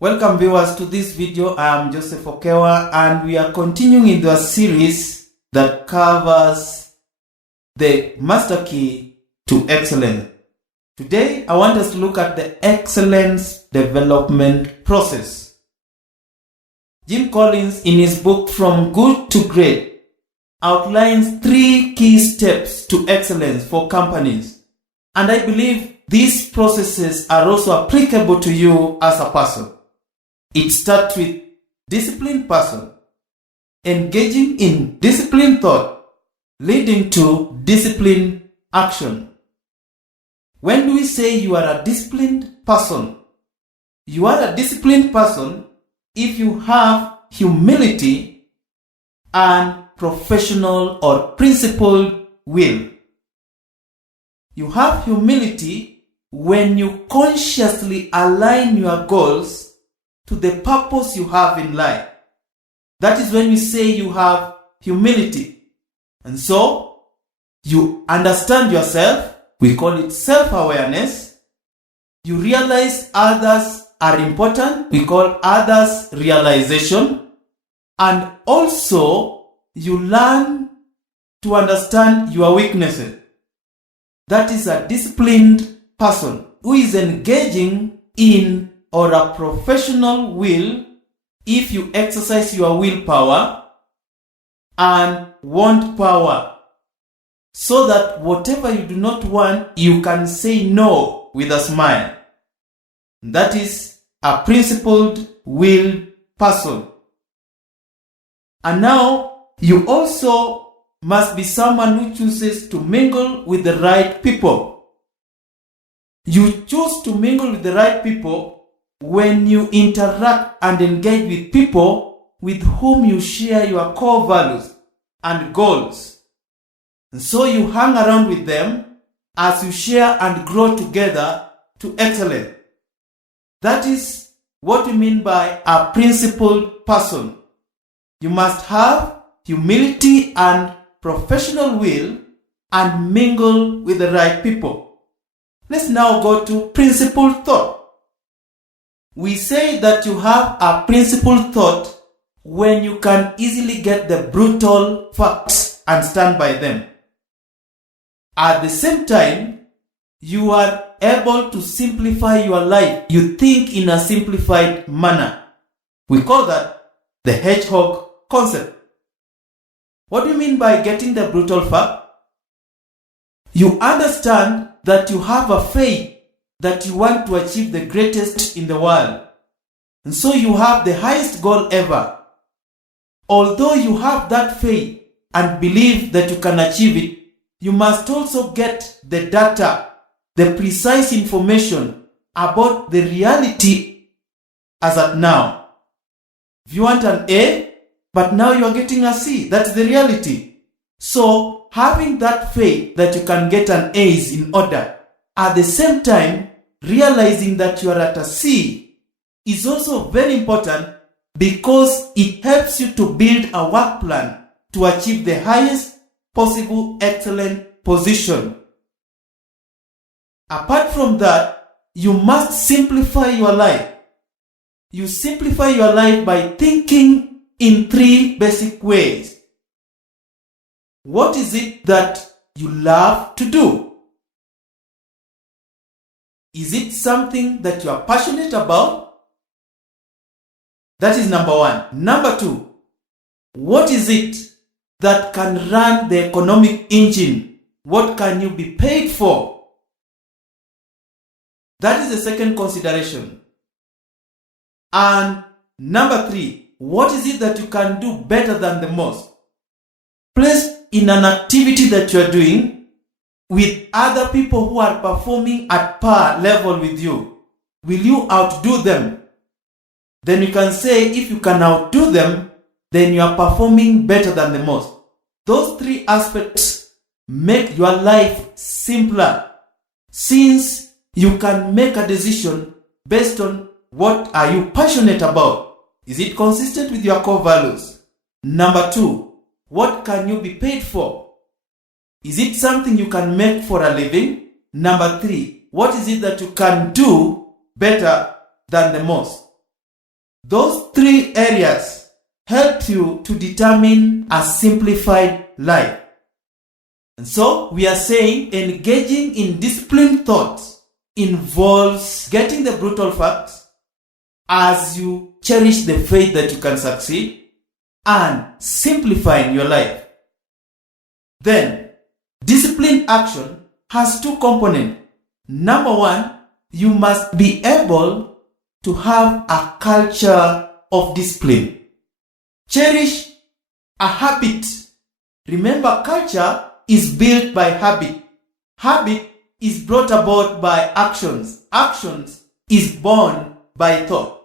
Welcome viewers to this video. I am Joseph Okewa and we are continuing in the series that covers the master key to excellence. Today I want us to look at the excellence development process. Jim Collins in his book From Good to Great outlines 3 key steps to excellence for companies, and I believe these processes are also applicable to you as a person. It starts with disciplined person, engaging in disciplined thought, leading to disciplined action. When do we say you are a disciplined person? You are a disciplined person if you have humility and professional or principled will. You have humility when you consciously align your goals to the purpose you have in life. That is when we say you have humility. And so, you understand yourself. We call it self-awareness. You realize others are important. We call others realization. And also, you learn to understand your weaknesses. That is a disciplined person who is engaging in or a professional will if you exercise your willpower and want power, so that whatever you do not want, you can say no with a smile. That is a principled willed person. And now you also must be someone who chooses to mingle with the right people. You choose to mingle with the right people when you interact and engage with people with whom you share your core values and goals. And so you hang around with them as you share and grow together to excellence. That is what we mean by a principled person. You must have humility and professional will and mingle with the right people. Let's now go to principled thought. We say that you have a principled thought when you can easily get the brutal facts and stand by them. At the same time, you are able to simplify your life. You think in a simplified manner. We call that the hedgehog concept. What do you mean by getting the brutal fact? You understand that you have a faith that you want to achieve the greatest in the world. And so you have the highest goal ever. Although you have that faith and believe that you can achieve it, you must also get the data, the precise information about the reality as at now. If you want an A, but now you are getting a C, that's the reality. So having that faith that you can get an A is in order. At the same time, realizing that you are at a C is also very important because it helps you to build a work plan to achieve the highest possible excellent position. Apart from that, you must simplify your life. You simplify your life by thinking in 3 basic ways. What is it that you love to do? Is it something that you are passionate about? That is number 1. Number 2, what is it that can run the economic engine? What can you be paid for? That is the second consideration. And number 3, what is it that you can do better than the most? Placed in an activity that you are doing with other people who are performing at par level with you, will you outdo them? Then you can say if you can outdo them, then you are performing better than the most. Those 3 aspects make your life simpler, since you can make a decision based on what are you passionate about. Is it consistent with your core values? Number 2, what can you be paid for? Is it something you can make for a living? Number 3, what is it that you can do better than the most? Those three areas help you to determine a simplified life. And so we are saying engaging in disciplined thoughts involves getting the brutal facts as you cherish the faith that you can succeed and simplifying your life. Then, disciplined action has two components. Number one, you must be able to have a culture of discipline. Cherish a habit. Remember, culture is built by habit. Habit is brought about by actions. Actions is born by thought.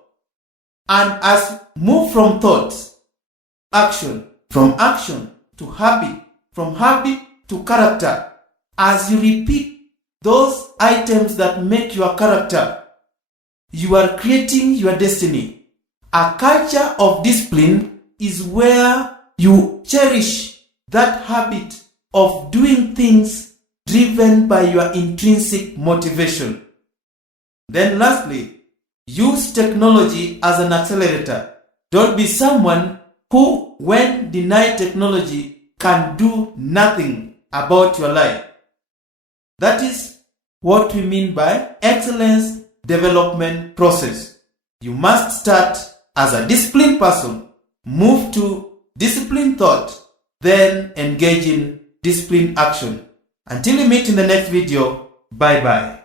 And as move from thoughts, action, from action to habit, from habit to character, as you repeat those items that make your character, you are creating your destiny. A culture of discipline is where you cherish that habit of doing things driven by your intrinsic motivation. Then lastly, use technology as an accelerator. Don't be someone who, when denied technology, can do nothing about your life. That is what we mean by excellence development process. You must start as a disciplined person, move to disciplined thought, then engage in disciplined action. Until we meet in the next video, bye bye.